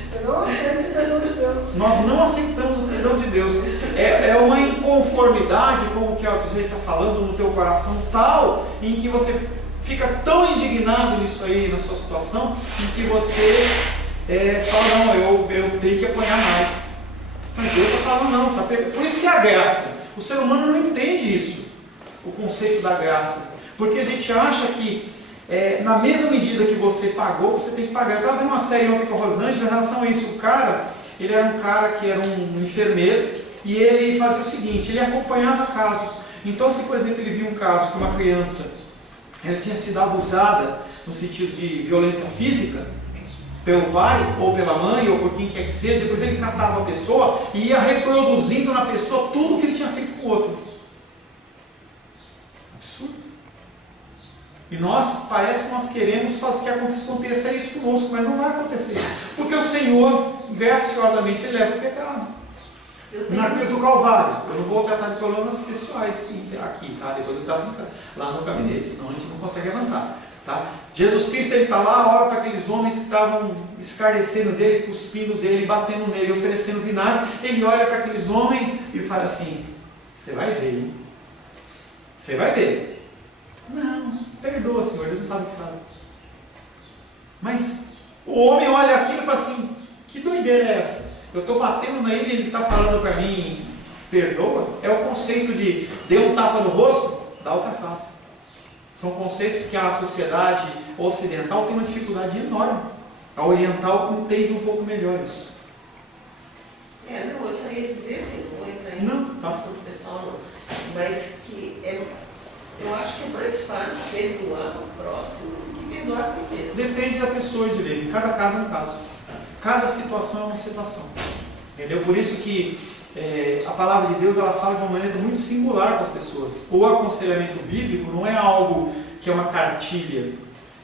Você não aceita o perdão de Deus. Nós não aceitamos o perdão de Deus. É uma inconformidade com o que o Reis está falando no teu coração, tal em que você fica tão indignado nisso aí, na sua situação, em que você fala, não, eu tenho que apanhar mais. Mas Deus está falando, não. Por isso que é a graça. O ser humano não entende isso, o conceito da graça. Porque a gente acha que na mesma medida que você pagou, você tem que pagar. Eu estava vendo uma série ontem com a Rosângela em relação a isso. O cara, ele era um cara que era um enfermeiro e ele fazia o seguinte, ele acompanhava casos. Então, se por exemplo ele via um caso que uma criança ela tinha sido abusada no sentido de violência física pelo pai, ou pela mãe, ou por quem quer que seja, depois ele catava a pessoa e ia reproduzindo na pessoa tudo que ele tinha feito com o outro. Absurdo. E parece que nós queremos que aconteça isso conosco, mas não vai acontecer. Porque o Senhor, graciosamente, Ele leva o pecado. Na cruz do Calvário. Eu não vou tratar de problemas pessoais aqui, tá? Depois eu trato lá no gabinete, senão a gente não consegue avançar. Tá? Jesus Cristo está lá, ora para aqueles homens que estavam escarnecendo dele, cuspindo dele, batendo nele, oferecendo vinagre. Ele olha para aqueles homens e fala assim, você vai ver, hein? Você vai ver. Não, perdoa, Senhor, Deus não sabe o que faz. Mas o homem olha aquilo e fala assim, que doideira é essa? Eu estou batendo nele e ele está falando para mim, perdoa? É o conceito de deu um tapa no rosto, dá outra face. São conceitos que a sociedade ocidental tem uma dificuldade enorme. A oriental entende um pouco melhor isso. Não, eu só ia dizer assim, não vou entrar em assunto pessoal não, mas que eu acho que é mais fácil perdoar o próximo do que perdoar a si mesmo. Depende da pessoa, direito. Cada caso é um caso. Cada situação é uma situação. Entendeu? Por isso que a palavra de Deus ela fala de uma maneira muito singular para as pessoas. O aconselhamento bíblico não é algo que é uma cartilha.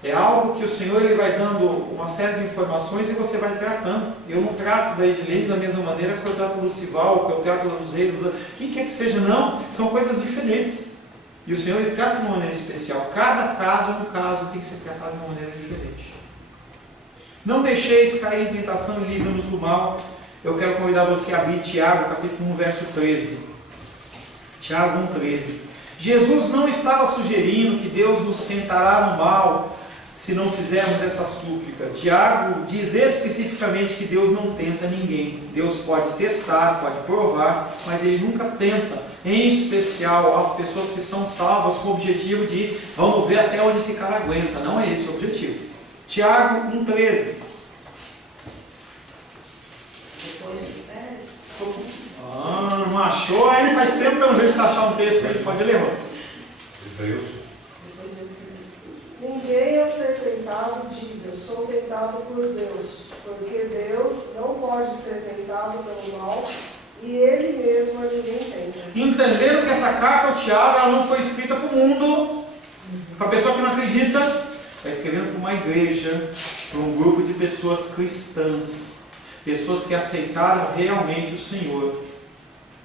É algo que o Senhor ele vai dando uma série de informações e você vai tratando. Eu não trato da Edilene da mesma maneira que eu trato do Lucival, que eu trato dos Reis, quem quer que seja, não. São coisas diferentes. E o Senhor ele trata de uma maneira especial. Cada caso é um caso, tem que ser tratado de uma maneira diferente. Não deixeis cair em tentação e livra-nos do mal. Eu quero convidar você a abrir Tiago, capítulo 1, verso 13. Tiago 1, 13. Jesus não estava sugerindo que Deus nos tentará no mal se não fizermos essa súplica. Tiago diz especificamente que Deus não tenta ninguém. Deus pode testar, pode provar, mas Ele nunca tenta. Em especial as pessoas que são salvas com o objetivo de vamos ver até onde esse cara aguenta. Não é esse o objetivo. Tiago 1, 13. Não achou? Aí faz tempo que eu não vejo se achar um texto aí, pode ler. Ninguém ao ser tentado diga, sou tentado por Deus, porque Deus não pode ser tentado pelo mal e Ele mesmo a ninguém tenta. Entendendo que essa carta ao Tiago ela não foi escrita para o mundo, para a pessoa que não acredita, está escrevendo para uma igreja, para um grupo de pessoas cristãs, pessoas que aceitaram realmente o Senhor.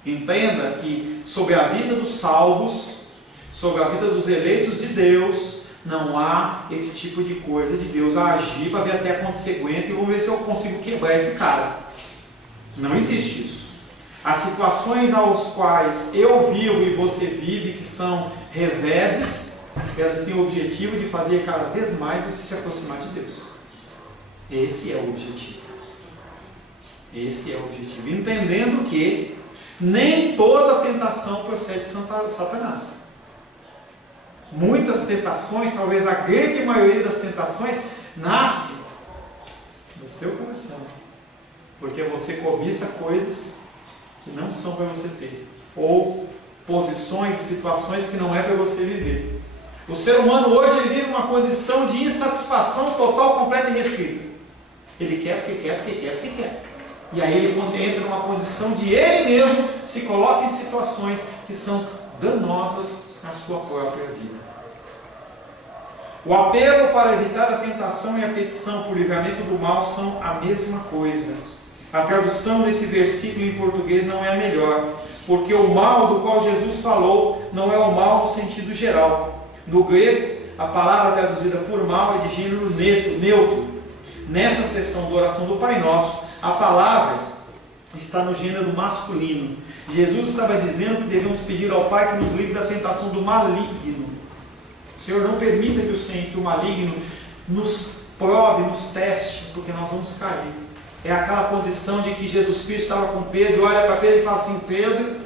Entenda que sobre a vida dos salvos, sobre a vida dos eleitos de Deus, não há esse tipo de coisa de Deus agir para ver até quanto você aguenta e vamos ver se eu consigo quebrar esse cara. Não existe isso. As situações aos quais eu vivo e você vive, que são reveses, elas têm o objetivo de fazer cada vez mais você se aproximar de Deus. Esse é o objetivo. Esse é o objetivo. Entendendo que nem toda tentação procede de Satanás. Muitas tentações, talvez a grande maioria das tentações, nasce no seu coração. Porque você cobiça coisas que não são para você ter. Ou posições, situações que não é para você viver. O ser humano hoje ele vive uma condição de insatisfação total, completa e restrita. Ele quer porque quer, porque quer, porque quer. E aí ele entra numa condição de ele mesmo se coloca em situações que são danosas na sua própria vida. O apelo para evitar a tentação e a petição por livramento do mal são a mesma coisa. A tradução desse versículo em português não é a melhor, porque o mal do qual Jesus falou não é o mal no sentido geral. No grego, a palavra traduzida por mal é de gênero neutro. Nessa seção da oração do Pai Nosso, a palavra está no gênero masculino. Jesus estava dizendo que devemos pedir ao Pai que nos livre da tentação do maligno. Senhor, não permita que o maligno nos prove, nos teste, porque nós vamos cair. É aquela condição de que Jesus Cristo estava com Pedro, olha para Pedro e fala assim: Pedro,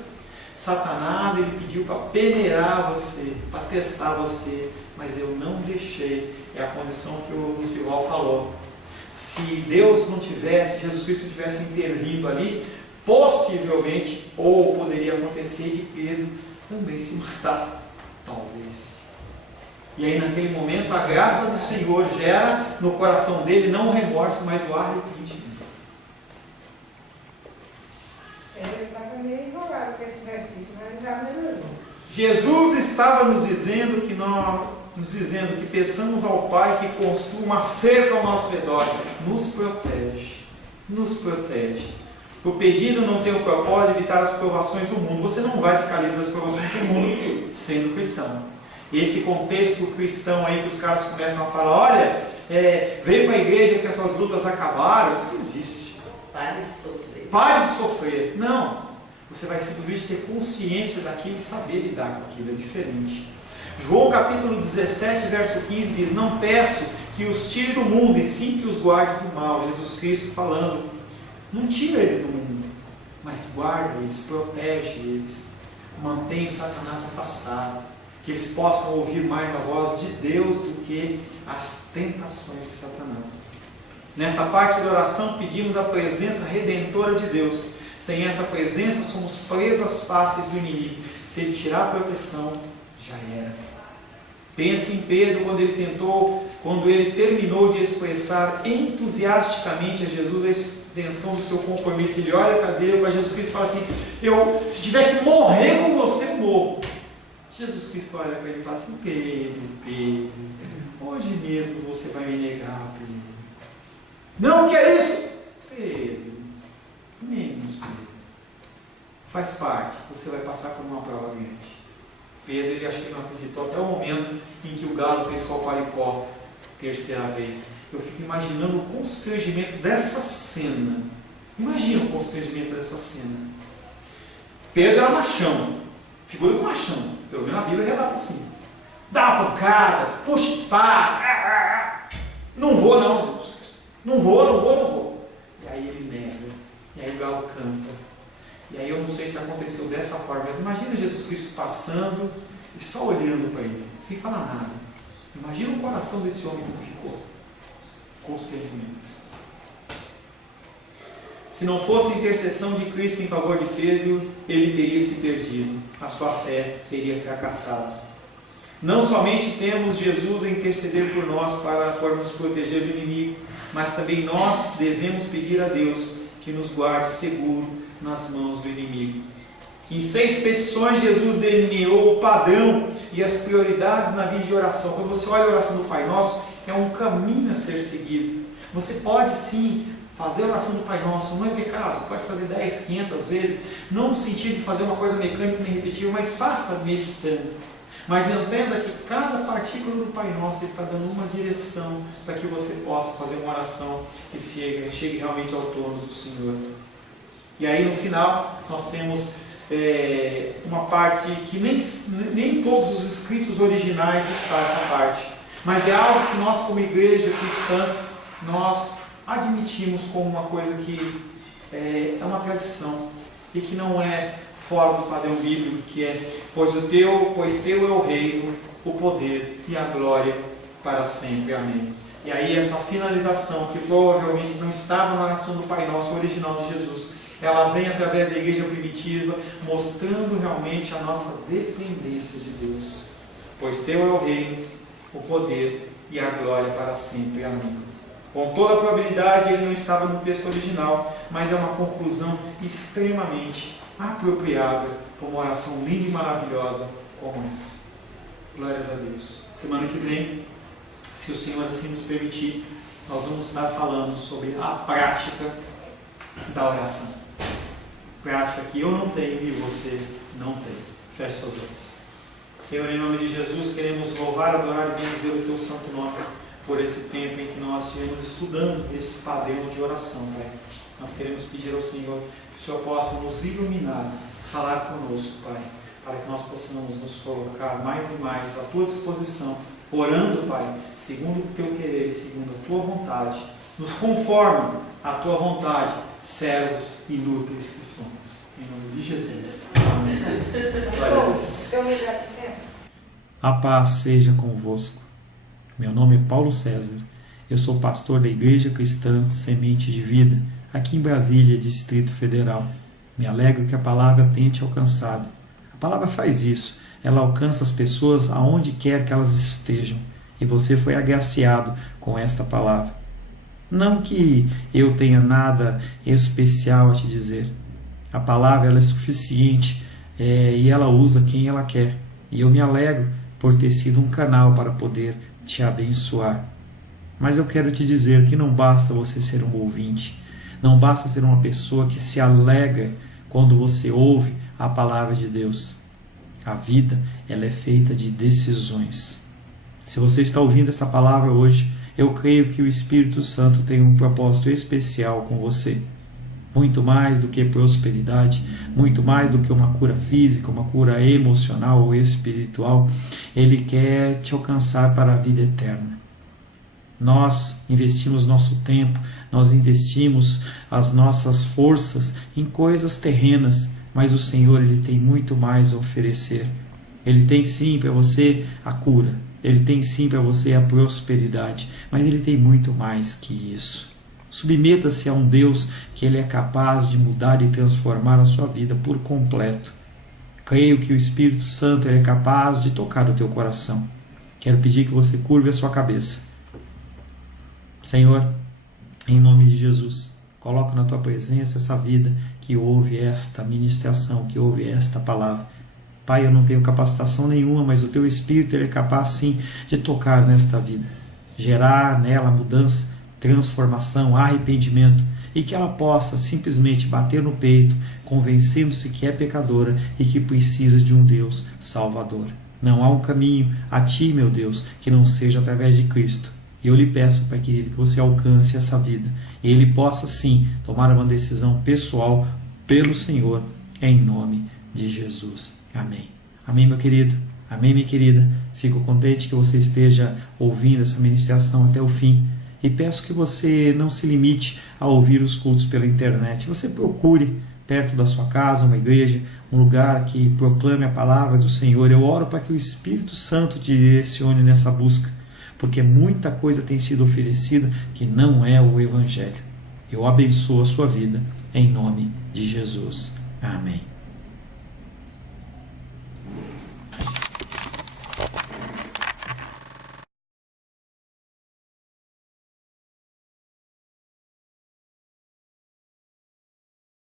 Satanás ele pediu para peneirar você, para testar você, mas eu não deixei. É a condição que o Lucival falou. Se Deus não tivesse, Jesus Cristo não tivesse intervindo ali, possivelmente, ou poderia acontecer de Pedro também se matar, talvez. E aí naquele momento a graça do Senhor gera no coração dele não o remorso, mas o arrependimento. Ele estava meio enrolado com esse versículo, mas ele já melhorou. Jesus estava nos dizendo que peçamos ao Pai que construa uma cerca ao nosso redor, nos protege, nos protege. O pedido não tem o propósito de evitar as provações do mundo. Você não vai ficar livre das provações do mundo sendo cristão. Esse contexto cristão aí que os caras começam a falar, olha, veio para a igreja que as suas lutas acabaram, isso não existe. Pare de sofrer. Pare de sofrer. Não. Você vai simplesmente ter consciência daquilo e saber lidar com aquilo, é diferente. João capítulo 17, verso 15 diz: não peço que os tire do mundo, e sim que os guarde do mal. Jesus Cristo falando, não tira eles do mundo, mas guarda eles, protege eles, mantém o Satanás afastado, que eles possam ouvir mais a voz de Deus do que as tentações de Satanás. Nessa parte da oração pedimos a presença redentora de Deus. Sem essa presença somos presas fáceis do inimigo. Se ele tirar a proteção, já era. Pense em Pedro quando ele terminou de expressar entusiasticamente a Jesus a extensão do seu compromisso. Ele olha para Jesus Cristo e fala assim: se tiver que morrer com você, eu morro. Jesus Cristo olha para ele e fala assim: Pedro, hoje mesmo você vai me negar, Pedro. Não, que é isso? Pedro, menos Pedro. Faz parte, você vai passar por uma prova grande. Pedro, ele acho que não acreditou até o momento em que o galo fez copalicó terceira vez. Eu fico imaginando o constrangimento dessa cena. Imagina o constrangimento dessa cena. Pedro era machão, figura do machão, pelo menos a Bíblia relata assim. Dá uma pancada, puxa a espada, não vou não, não vou. E aí ele nega, e aí o galo canta. E aí eu não sei se aconteceu dessa forma, mas imagina Jesus Cristo passando e só olhando para ele, sem falar nada. Imagina o coração desse homem como ficou. Constrangimento. Se não fosse a intercessão de Cristo em favor de Pedro, ele teria se perdido. A sua fé teria fracassado. Não somente temos Jesus a interceder por nós para nos proteger do inimigo, mas também nós devemos pedir a Deus que nos guarde seguro nas mãos do inimigo. Em 6 petições, Jesus delineou o padrão e as prioridades na vida de oração. Quando você olha a oração do Pai Nosso, é um caminho a ser seguido. Você pode sim fazer a oração do Pai Nosso, não é pecado, pode fazer 10, 500 vezes, não no sentido de fazer uma coisa mecânica e repetitiva, mas faça meditando. Mas entenda que cada partícula do Pai Nosso está dando uma direção para que você possa fazer uma oração que chegue realmente ao trono do Senhor. E aí no final nós temos uma parte que nem todos os escritos originais está essa parte, mas é algo que nós como igreja cristã, nós admitimos como uma coisa que é uma tradição e que não é fora do padrão bíblico, que é pois teu é o reino, o poder e a glória para sempre. Amém. E aí essa finalização, que provavelmente não estava na oração do Pai Nosso original de Jesus, ela vem através da igreja primitiva, mostrando realmente a nossa dependência de Deus. Pois teu é o reino, o poder e a glória para sempre. Amém. Com toda a probabilidade ele não estava no texto original, mas é uma conclusão extremamente apropriada para uma oração linda e maravilhosa como essa. Glórias a Deus. Semana que vem, se o Senhor assim nos permitir, nós vamos estar falando sobre a prática da oração. Prática que eu não tenho e você não tem. Feche seus olhos. Senhor, em nome de Jesus, queremos louvar, adorar e bendizer o Teu santo nome por esse tempo em que nós estivemos estudando esse padrão de oração, Pai. Nós queremos pedir ao Senhor que o Senhor possa nos iluminar, falar conosco, Pai, para que nós possamos nos colocar mais e mais à Tua disposição, orando, Pai, segundo o Teu querer e segundo a Tua vontade. Nos conforme à Tua vontade, servos inúteis que somos. Em nome de Jesus. Amém. Glória a Deus. Senhor, me dá licença. A paz seja convosco. Meu nome é Paulo César. Eu sou pastor da Igreja Cristã Semente de Vida, aqui em Brasília, Distrito Federal. Me alegro que a palavra tenha te alcançado. A palavra faz isso. Ela alcança as pessoas aonde quer que elas estejam. E você foi agraciado com esta palavra. Não que eu tenha nada especial a te dizer. A palavra ela é suficiente e ela usa quem ela quer. E eu me alegro por ter sido um canal para poder te abençoar. Mas eu quero te dizer que não basta você ser um ouvinte. Não basta ser uma pessoa que se alegra quando você ouve a palavra de Deus. A vida ela é feita de decisões. Se você está ouvindo essa palavra hoje, eu creio que o Espírito Santo tem um propósito especial com você. Muito mais do que prosperidade, muito mais do que uma cura física, uma cura emocional ou espiritual, Ele quer te alcançar para a vida eterna. Nós investimos nosso tempo, nós investimos as nossas forças em coisas terrenas, mas o Senhor Ele tem muito mais a oferecer. Ele tem sim para você a cura, Ele tem sim para você a prosperidade, mas Ele tem muito mais que isso. Submeta-se a um Deus que Ele é capaz de mudar e transformar a sua vida por completo. Creio que o Espírito Santo Ele é capaz de tocar o teu coração. Quero pedir que você curve a sua cabeça. Senhor, em nome de Jesus, coloco na tua presença essa vida que ouve esta ministração, que ouve esta palavra. Pai, eu não tenho capacitação nenhuma, mas o teu Espírito Ele é capaz sim de tocar nesta vida, gerar nela mudança, transformação, arrependimento, e que ela possa simplesmente bater no peito, convencendo-se que é pecadora e que precisa de um Deus salvador. Não há um caminho a ti, meu Deus, que não seja através de Cristo. E eu lhe peço, Pai querido, que você alcance essa vida e ele possa sim tomar uma decisão pessoal pelo Senhor, em nome de Jesus. Amém. Amém, meu querido. Amém, minha querida. Fico contente que você esteja ouvindo essa ministração até o fim. E peço que você não se limite a ouvir os cultos pela internet. Você procure perto da sua casa uma igreja, um lugar que proclame a palavra do Senhor. Eu oro para que o Espírito Santo te direcione nessa busca, porque muita coisa tem sido oferecida que não é o Evangelho. Eu abençoo a sua vida em nome de Jesus. Amém.